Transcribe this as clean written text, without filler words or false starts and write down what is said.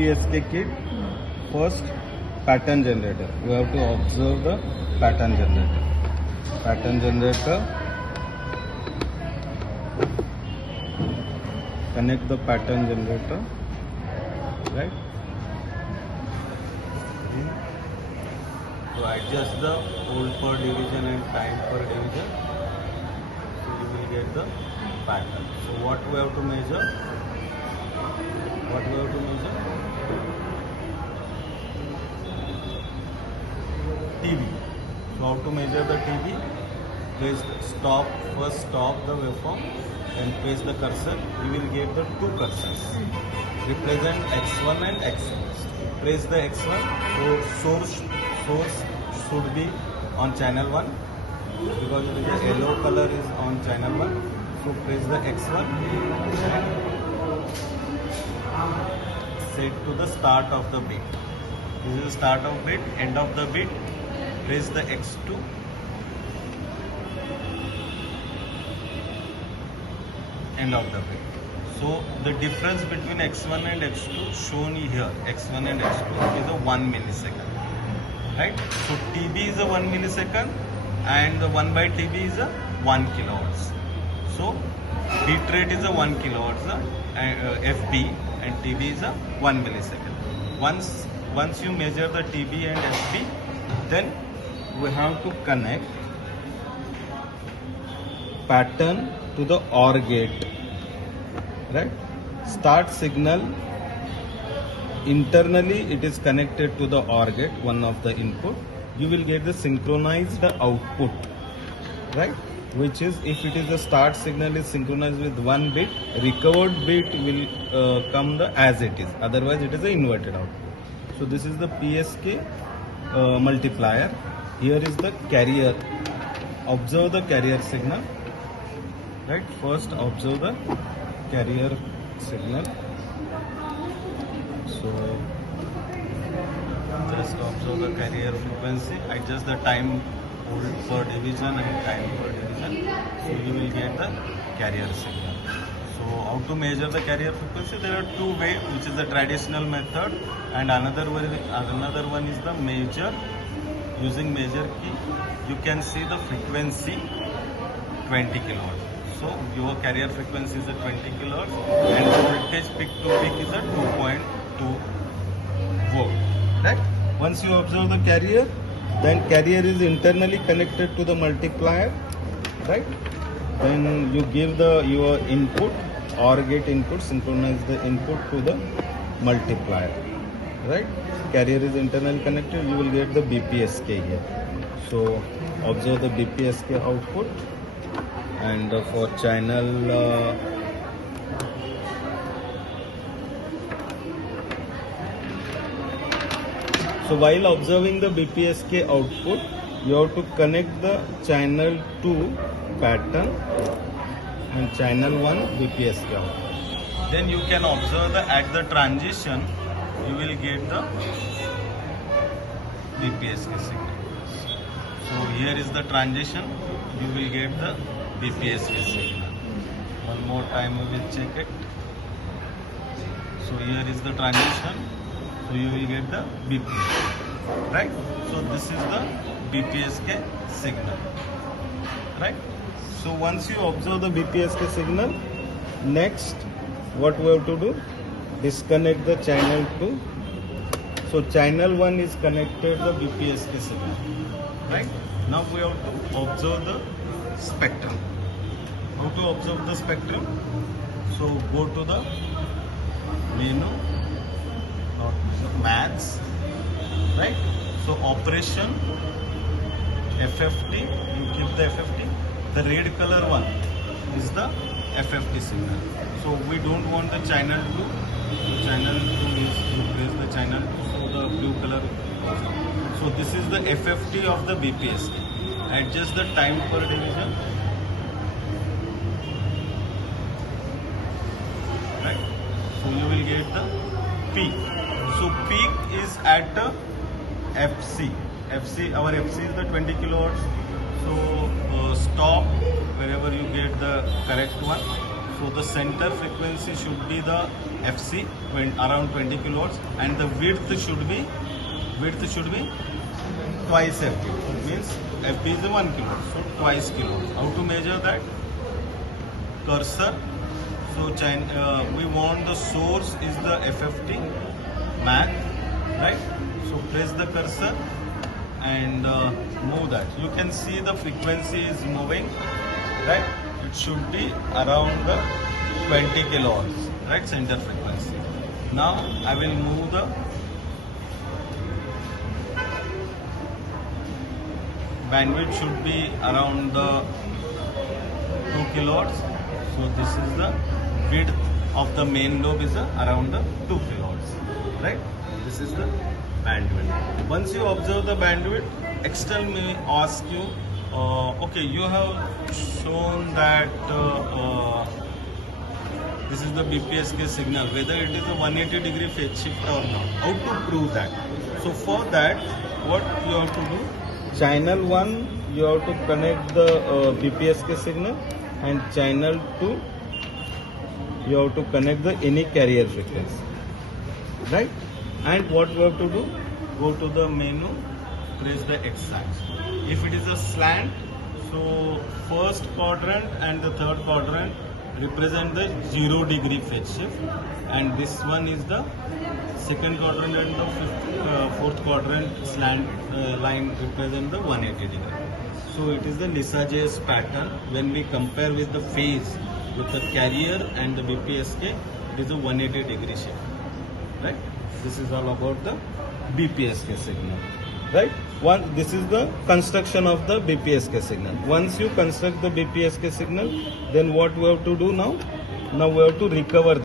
BPSK kit. First, pattern generator. You have to observe the pattern generator. Pattern generator. Connect the pattern generator. Right. To adjust the volt per division and time per division, so you will get the pattern. So what we have to measure? TB. So how to measure the TB? First stop the waveform and place the cursor. You will get the two cursors. Represent X1 and X2. Press the X1. So source should be on channel 1 because the yellow color is on channel 1. So press the X1 and set to the start of the bit. This is the start of bit, end of the bit. Press the X2. End of the bit. So the difference between X1 and X2 shown here, X1 and X2 is a 1 millisecond. Right? So TB is a 1 millisecond and the 1 by TB is a 1 kilohertz. So bit rate is a 1 kilohertz, FB, and TB is a 1 millisecond. Once you measure the TB and FB, then we have to connect pattern to the OR gate. Right? Start signal. Internally it is connected to the OR gate, one of the input. You will get the synchronized output, right? Which is, if it is the start signal is synchronized with one bit, recovered bit will come as it is. Otherwise it is an inverted output. So this is the PSK multiplier. Here is the carrier. Observe the carrier signal. Right? First observe the carrier signal. So just observe the carrier frequency, adjust the time volt per division and time per division, so you will get the carrier signal. So how to measure the carrier frequency? There are two ways, which is the traditional method, and another one is the measure. Using measure key, you can see the frequency 20 kilohertz. So your carrier frequency is a 20 kilohertz and the voltage peak to peak is a 2.2 volt. Right? Once you observe the carrier, then carrier is internally connected to the multiplier. Right? Then you give your input, OR gate input, synchronize the input to the multiplier. Right? Carrier is internally connected, you will get the BPSK here. So observe the BPSK output. And for channel so while observing the BPSK output, you have to connect the channel 2 pattern and channel 1 BPSK output. Then you can observe that at the transition you will get the BPSK signal. So here is the transition, you will get the BPSK signal. One more time we will check it. So here is the transition. So you will get the BPSK. Right? So this is the BPSK signal. Right? So once you observe the BPSK signal, next what we have to do? Disconnect the channel 2. So channel 1 is connected to the BPSK signal. Right? Now we have to observe the spectrum. How to observe the spectrum? So go to the menu, maths, right? So operation, FFT, you keep the FFT. The red color one is the FFT signal. So we don't want the channel 2. So channel 2 is, you place the channel 2, so the blue color goes down. So this is the FFT of the BPSK. Adjust the time per division. Right? So you will get the peak. So peak is at the FC. Our FC is the 20 kilohertz. So stop wherever you get the correct one. So the center frequency should be the FC around 20 kilohertz, and the width should be twice FP. Means FP is 1 kilohertz, so twice kilohertz. How to measure that? Cursor. So we want the source is the FFT MAC, right? So press the cursor and move that. You can see the frequency is moving, right? It should be around the 20 kilohertz, right? Center frequency. Now I will move the bandwidth should be around the 2 kilohertz. So this is the width of the main lobe is around the 2 kilohertz, right? This is the bandwidth. Once you observe the bandwidth, external may ask you, okay, you have shown that this is the BPSK signal, whether it is a 180-degree phase shift or not. How to prove that? So for that, what you have to do? Channel 1, you have to connect the BPSK signal, and channel 2, you have to connect the any carrier frequency, right? And what we have to do? Go to the menu, press the X axis. If it is a slant, so first quadrant and the third quadrant represent the 0-degree phase shift, and this one is the second quadrant and the fourth quadrant slant line represent the 180 degree. So it is the Lissajous pattern. When we compare with the phase with the carrier and the BPSK, it is a 180 degree shift, right? This is all about the BPSK signal, right? This is the construction of the BPSK signal. Once you construct the BPSK signal, then what we have to do now? Now we have to recover